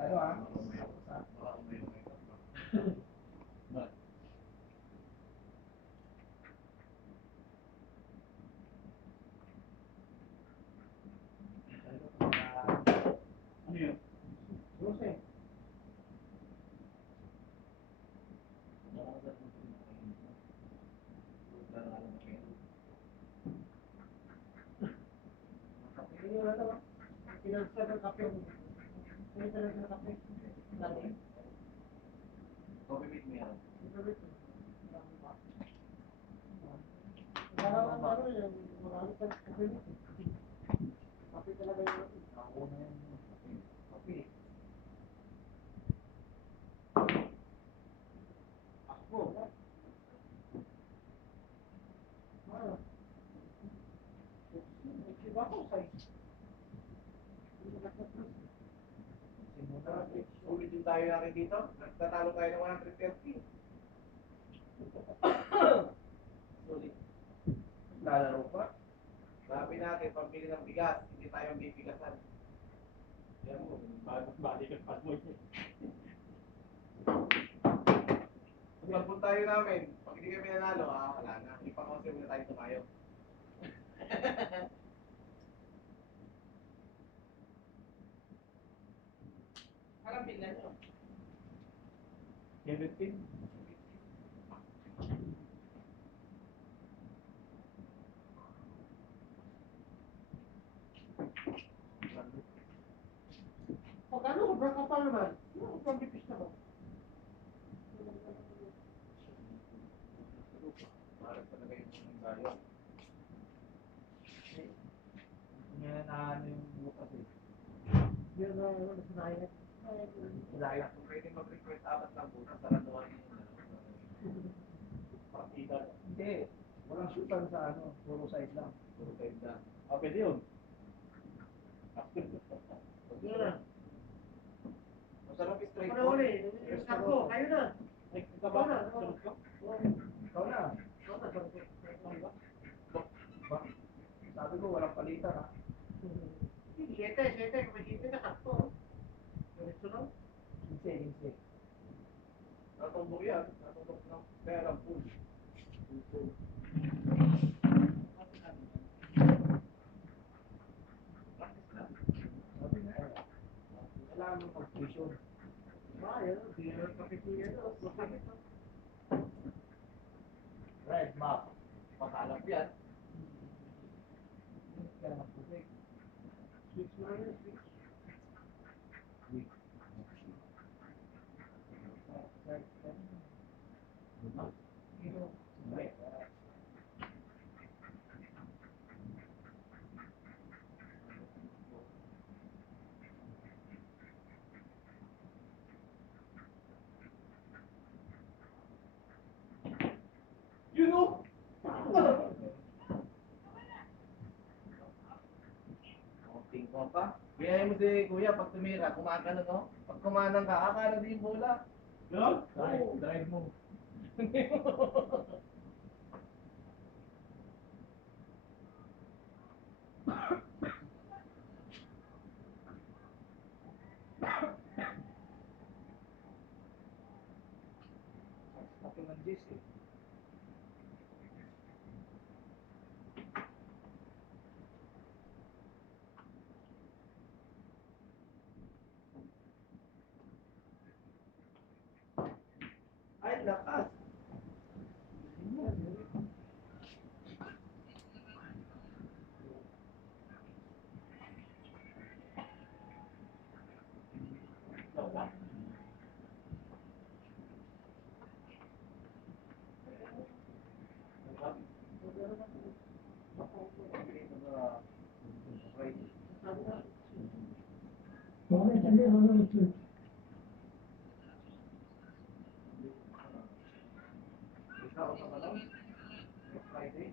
Ano ah? Ano yun? Rose. Pinagsa ng kape. Pinagsa ng kape. Coffee meet mo yan. Ano yung marami pa kape. Kape talaga yung ako na yung kape. Ako. Iba ko sa Ulit yung tayo natin dito. Nagtatalo tayo ng 130. Sulit. lalaro pa. Sabi natin, pambili ng bigas, hindi tayo bibigasan. Yan mo, balik ang pag mo yun. Pagpunta tayo namin, pag hindi kami nanalo, wala na. Ipang-ausay muna tayo tumayo. Parang pinlan nyo. 17. Pagkano sobrang kapal naman? Sobrang bipis na ba? Parang talaga yung tayo. Ngayon na ano yung bukas eh. Yun na nasanayan. Dahil kung pwede mag-request apat lang bukas, saraduhan yung partida. Hindi. Walang shootan sa ano. Puro side lang. Puro tayo na. Pwede yun. Yun na. Masarap straight Ano forward. ulit? Ako, kayo na. Ikaw na. Ikaw na. Ba? Sabi ko walang palitan ha. Siyete, kumasite na sakto. Diretso lang. 15. Natumbok yan. Natumbok ng pera pool. Sabi na eh. Kailangan mo mag-tuition. Yun. Hindi kapituyan. Red map. Makalap yan. Kaya mag-tubig. Switch mo yun. Switch. You know? Tingko pa. Kaya mo si Kuya, pag tumira, kumakano no? Pag kumanang ka, akala din bola. Yun? Drive mo. Laki ng Jis eh. Ay, lakas. Ikaw sa malaw? Next Friday?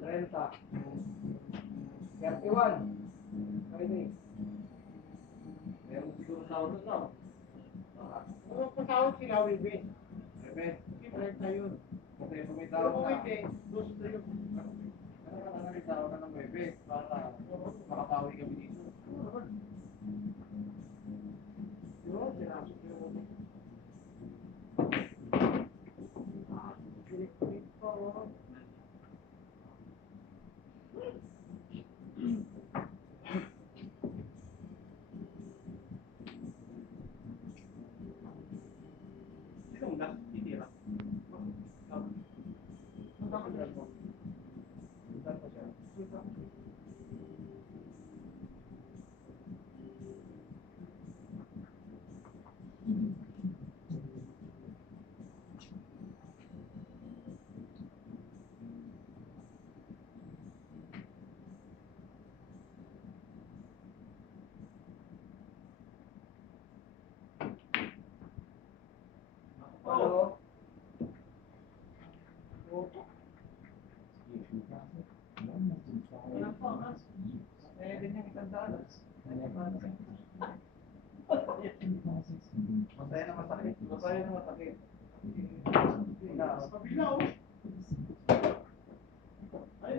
Renta. 31. Friday. Meron siguro sa ulo, no? Ano patawag sila, Wibi? Rebe, Renta yun. kasi Hindi, bumitaw ka. Gusto yun. Ano ka nangyari ka ng bebe para makabawi kami dito. Yun, sinasok yun. Kinik-kinik pa, oh. Sino una? Titira. Ang kakagyan mo. Sultan pa siya. Sultan. Hello? Walang pangas. Eh, din yung $100. Masaya na masakit. Masaya na masakit. Pabigla, oh. Ay,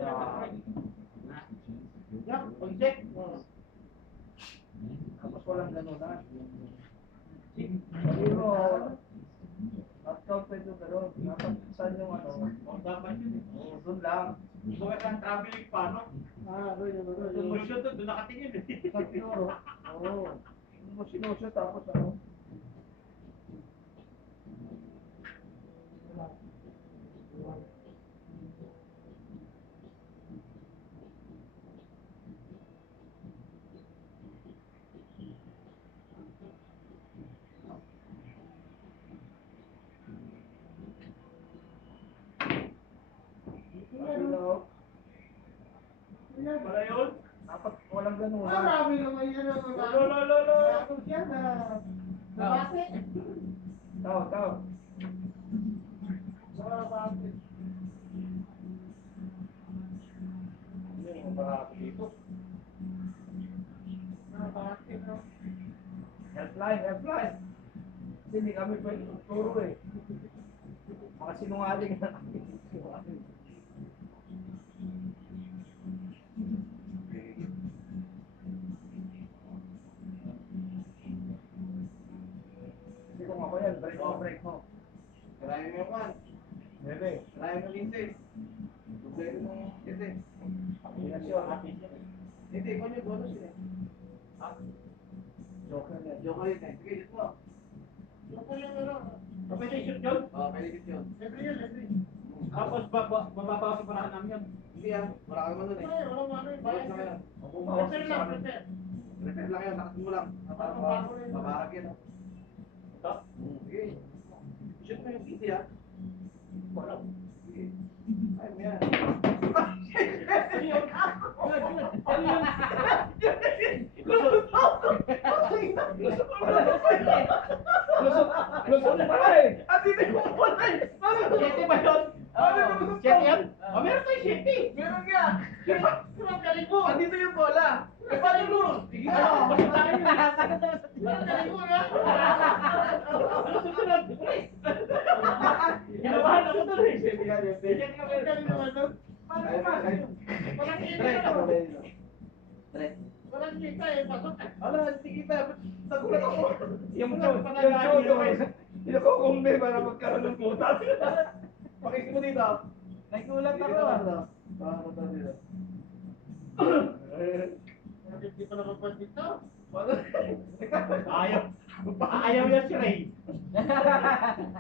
yeah, pag-check. Tapos walang gano'n na. Sabi mo, not count pa ito gano'n. Dapat saan yung ano? Dapat yun. Oo, doon lang. Kung ang traveling paano? Doon. Doon mo siya doon nakatingin eh. Sa siguro. Oo. Doon mo sinusyo tapos ano? Hello? Wala yun? Dapat walang gano'n. Marami naman yan ang mga Lolo. tapos yan na nabase. Tao. Nabase. Ano yung marami dito? Nabase, no? Helpline. Kasi hindi kami pwede tuturo eh. Mga sinungaling na kami. Sinungaling. Kasi kung ako yan, break mo. Karayan mo yung man. Bebe, Karayan mo lintis. Dublero mo lintis. pinasyon. Hindi, ikaw yung bonus yun eh. Ha? Joker yan. Joke yun eh. Sige, dito mo. Yung pala ano, Pwede shoot yun? Oo, pwede shoot yun. libre. Tapos mababawasan pa namin namin yun. Hindi ah, wala ka naman dun eh. Ay, wala mo ano yung Bawas bayad na kayo. yun. Mabubawas Prepare sa lang, amin. prepare. Prepare lang yun, nakasin mo lang. Para mabarag yun. Ito? Sige. Shoot mo yung easy ah. Wala. Sige. Ayaw mo yan. Ano yun? Ano yun? Lusot na pala eh. Dito yung pala eh. Siyete ba yun? Siyete yan? Meron tayo siyete. Meron nga. Ang galing mo! Dito yung bola. Eh, paano yung lulus? Sige na. Ang galing mo, no? Ano susunod? Kinabahan ako doon eh. Siyete nga yun. Siyete nga Ang galing naman, no? Walang kita, no? Walang kita, eh, pasok. Ala, hindi kita. Nagulat ako. Yung chodo. Kinukukumbe para magkaroon ng putas. Pakisip mo dito. Nagulat ako ah. Hindi pa nakapag dito. Ayaw yan si Ray.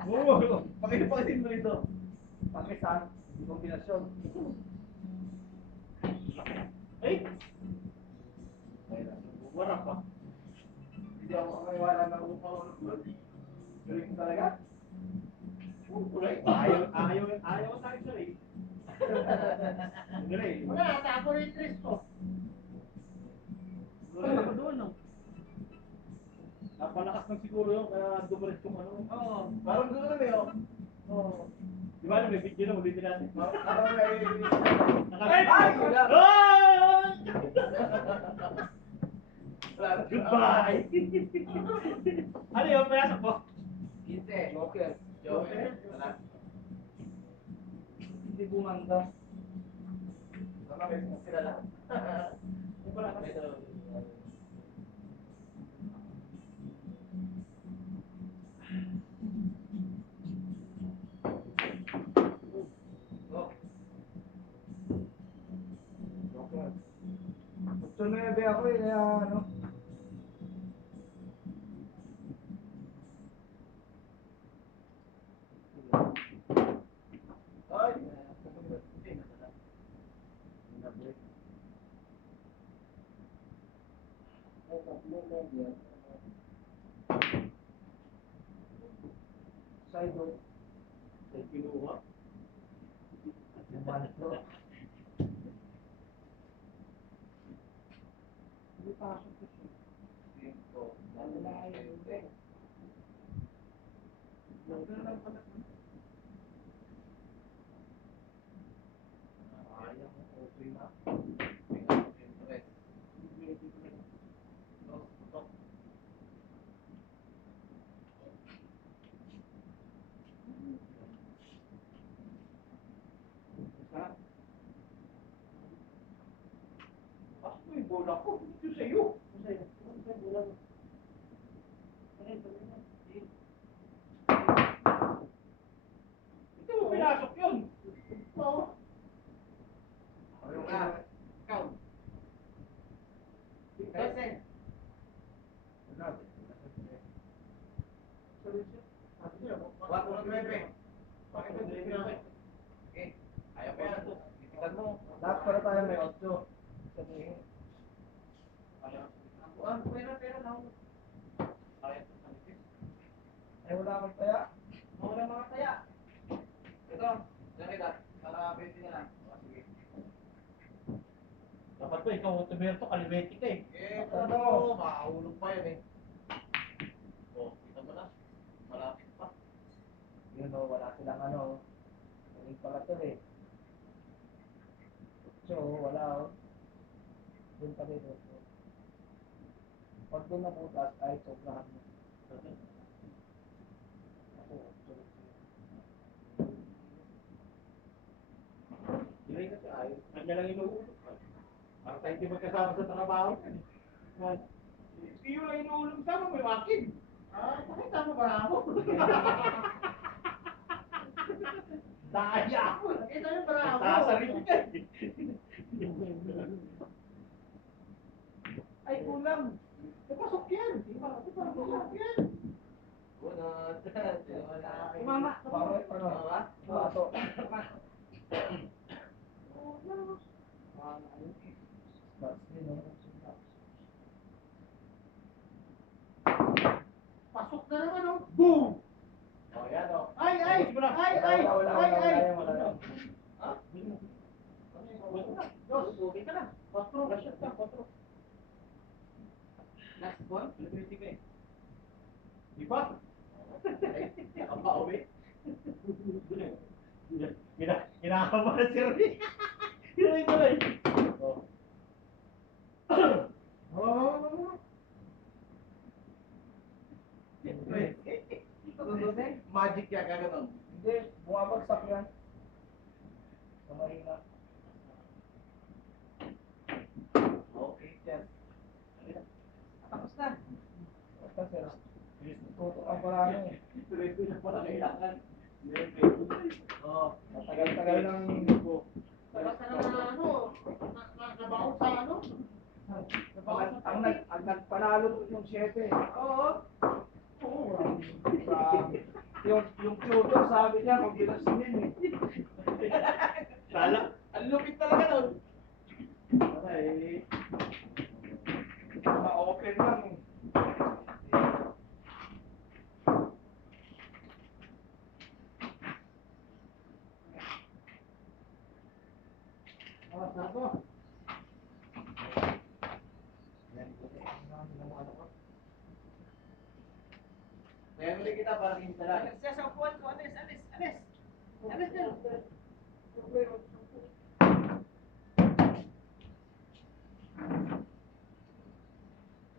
Oo. Pakisip mo dito. Pakisan, kombinasyon. Ay! Wala pa. Hindi ako makaiwala na upang galing talaga. Ayaw tayo si Ray. Ray. Wala, tapo rin Chris ko. Wala ka doon, no? Napalakas ng siguro yun, kaya dumalit yung ano. Oo. Parang doon na yun. Oo. Di ba, may video na, ulitin natin. Parang may... Ay! Goodbye! Ano yun, pinasok mo? 15. Joker. Joker. Wala. hindi bumanda. Baka may kilala. Wala kasi. Oh. Okay. 8-9 ako eh, kaya ano. Ay! Side Ay, kinuha. Hindi pasok kasi. Pasok mo yung bola ko. Ito sa'yo. Ito mo pinasok yun. Oo. Ano nga? Ikaw. Kasi. Wato na bebe. Bakit mo din pinasok? Okay. Ayaw pa yan. Ipitan mo. Lahat pala tayo may 8. Sabihin. Ang pera na. Ay, wala akong taya. Wala mga taya. Ito. Diyan kita. Para 20 na lang. Sige. Dapat ba ikaw Otoberto, Calvete ka eh. Ano? Makahulog pa yan eh. Oh, kita mo na. Malapit pa. Yun o, wala silang ano. Galing pala to eh. So, wala o. Doon pa rin. Pag doon nabutas, ay sobrahan mo. Ako, Hindi kasi ay, kanya lang inuulog. Parang tayo hindi magkasama sa trabaho. Iyo lang inuulog sama, may wakin. Ah, bakit tama ba ako? Daya ako. Ito yung bravo. Sasarili ka. Ay, kulang. Napasok yan. Di ba? Napasok yan. bunot. Tumama. Bakit? Ano? Bato. That's me, no? Pasok na naman, oh. Boom! Oh, yan o. Ay! Wala, wala, wala. Ha? Dos, okay ka na. 4, last shot ka, 4. Last ball? Celebrity ka eh. Di ba? Nakapauwi. Kinakabahan si Rory. Tuloy. Oh. Magic yan, gano'n. Hindi, bumabagsak yan. Sa mahina. Okay, yan. Tapos na. Basta sir. Tutok ang parang eh. Tuloy na pala kailangan. Oo, matagal-tagal ng po. Tagal-tagal na ano, nabaon sa ano? Ang nagpanalo yung 7. Oo. Grabe. Yung tutor sabi niya, kung ginasinin eh. Sala. Ang lupit talaga nun. Ay, ma-open lang eh. Sarap. Kaya muli kita para hindi talaga. Siya sa upuan ko, alis. Alis din.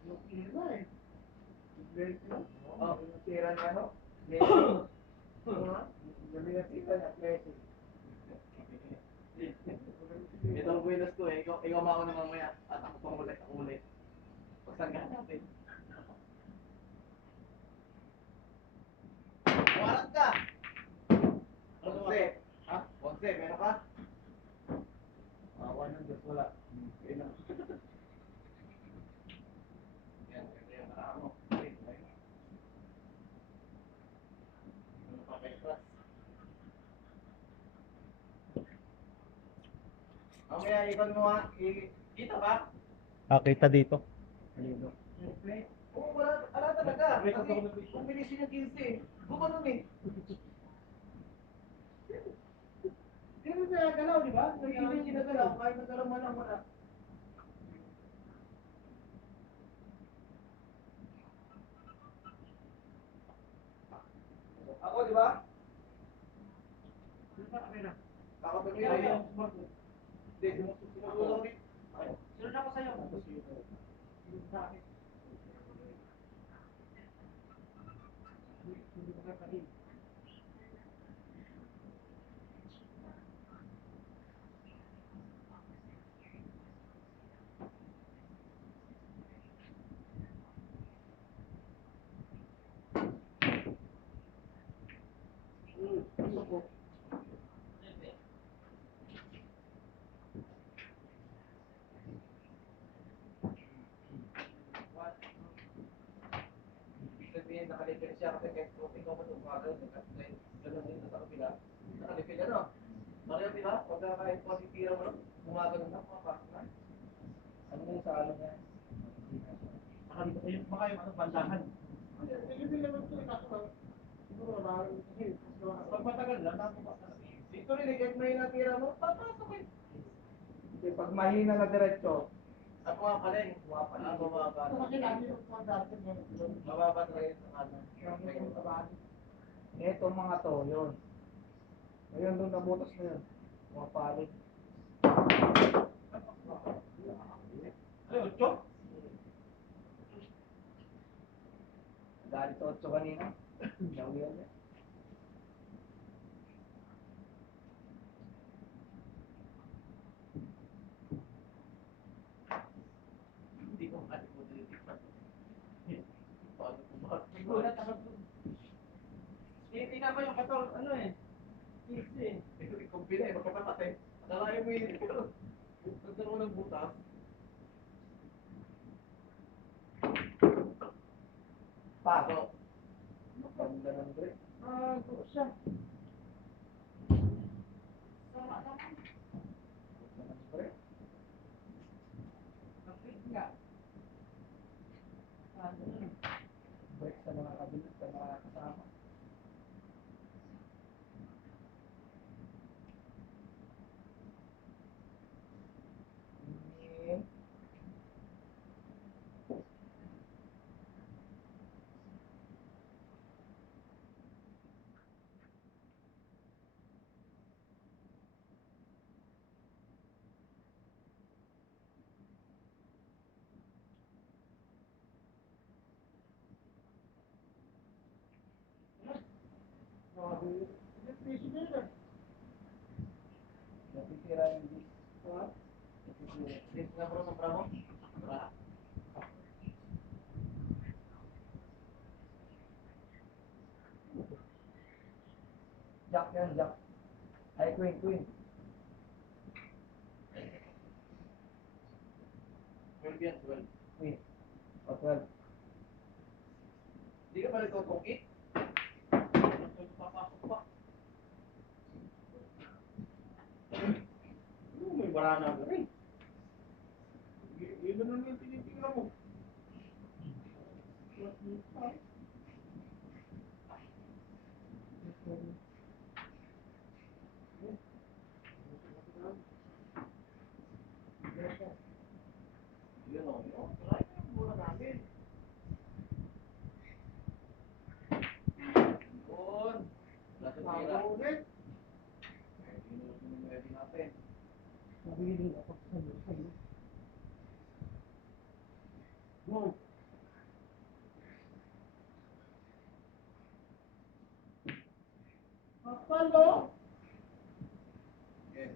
Yung ina eh. Oh, yung tira niya no? Blessing. Yung tira niya, blessing. Yung buwinas ko eh, ikaw mauna mamaya. At ako pang ulit, ako ulit. Pagsangga natin. Warat ka! Bonse. Ha? Bonse, meron ka? Awa ng Diyos, wala. Yan lang. Yan, ito yung maraan mo. Okay, okay. Ano pa may class? Mamaya ikon mo ha. Kita ba? Kita dito. Oo, wala talaga. Kasi kung bilisin yung 15, gumanon eh. Hindi mo nagalaw, di ba? Hindi yung ginagalaw, kahit nagalaw man lang wala. Ako, di ba? Ako tumira yun. Hindi, sumutulong rin. Sunod ako sa'yo. Sabihin, nakalipin siya kasi kahit kung ikaw mo itong father, gano'n din sa kapila. Nakalipin ano? Mario, di ba? Pagka kahit kung titira mo lang, gumagano na, pumapasok na. Ano yung sa ano niya? Baka yung bandahan. Hindi naman ito nakakalaw. Siguro maaaring kasi. Pag matagal lang, nakupas na. Dito rin, kahit may natira mo, papasok eh. Kasi pag mahina na diretso, Ako nga pala eh. Bumaba. Makilagi yung mga dati mo. Mababa talaga yun sa kanan. Yung tabahan. etong mga to, yun. Ayun, doon nabutas na yun. Mga palit. Ano, chok? Dahil sa 8 kanina. Nawiyan niya. Hindi ko makalimutan yung tikman. Paano pumasok? Gulat ako. Hindi nga ba yung katol, ano eh? Easy eh. Ito yung kumpina eh, magkatapat eh. Akalain mo yun. Nagkaroon ng butas. Pasok. Maganda ng dress. Gusto siya. Sama naman. Maganda ng dress. Kapit nga. Ano yun? Break sa mga kabinet, sa mga kasama. Ayan. Natitira yung disc. Dito na bro sa bravo. Wala. Jack yan, Jack. Ay, Queen, Queen. 12 yan, 12. Queen. O, 12. Hindi ka ba nagtutungkit? Papasok pa. May barana ka rin. Yun na lang yung tinitingnan mo. Yun o, yun. Try mo yung mura namin. Yun. Wala sa tira. Ulit. Yun yung ready natin. Nabiling ako sa sa'yo. Go. Palo. Okay.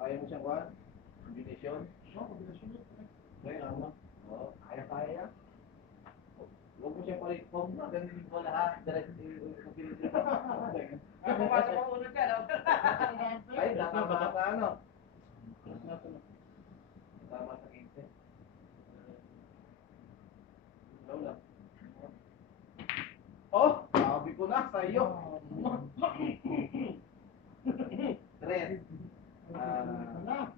Kaya mo siyang kuhan? Combination? No, kombinasyon yun. Kaya lang mo? Oo, kaya yan. Huwag mo siyang palit. Huwag mo, ganun mo lahat. Direct combination. Ay, pumasok ako unod ka, no? Ay, tama ka ano? Tama sa 15. Ikaw lang. Oh, sabi ko na sa iyo. Tres. Wala.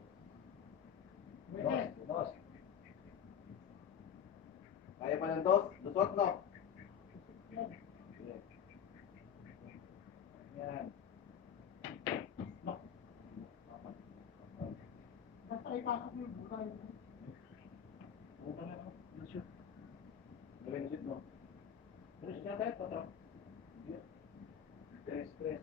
Dos. Kaya pa ng dos? Dosot, no? Yan. Basta ipasok mo yung buka yun. Gawin ulit mo. Tres na tayo, patro. Tres. Tres.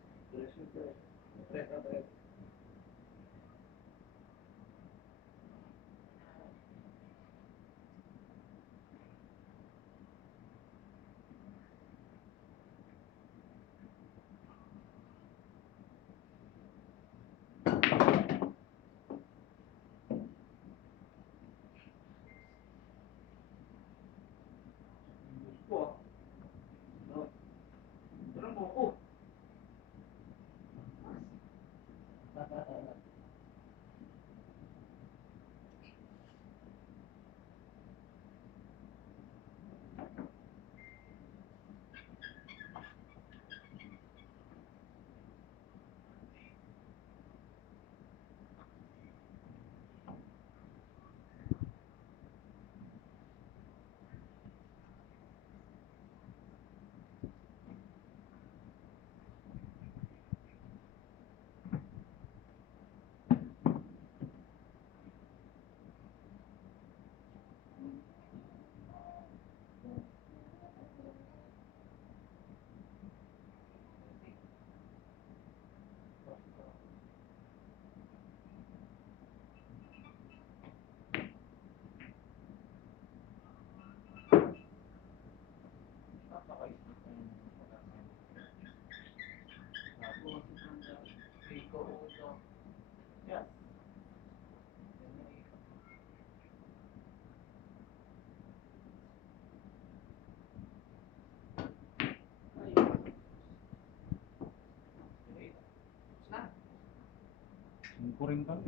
Singkurin kami.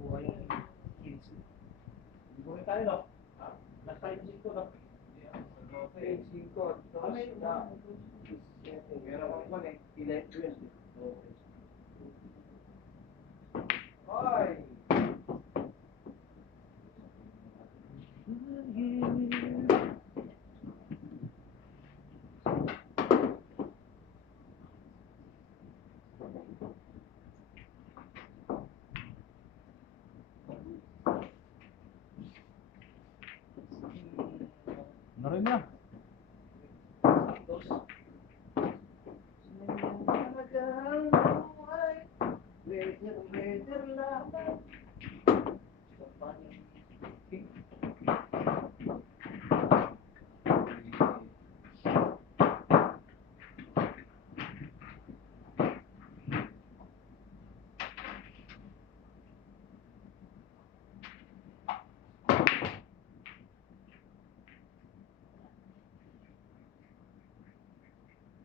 Buhay yung 15. Gawin tayo, no? Last time 5, no? Okay, 5, 2, na. Meron akong kwan eh. Ilan ko yun. Hoy! Ano rin na? Dos. Talagang buhay. Weather lamang.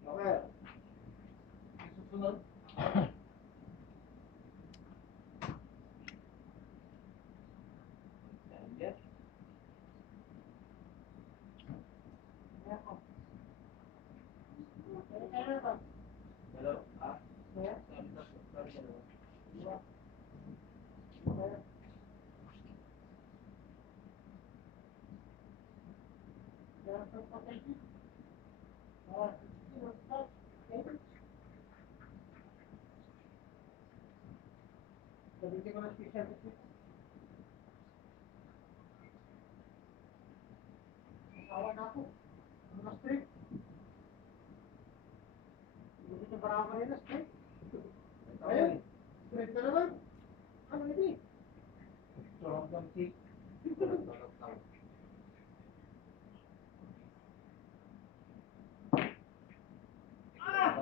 Okay. Susunod. Yan. Hello? Ah? Sabihin ko na special. Asawa na ako. Ano na straight? Hindi ko parang kanina straight. Ayun. Straight na naman. Ano hindi? Strong kang kick. Ah!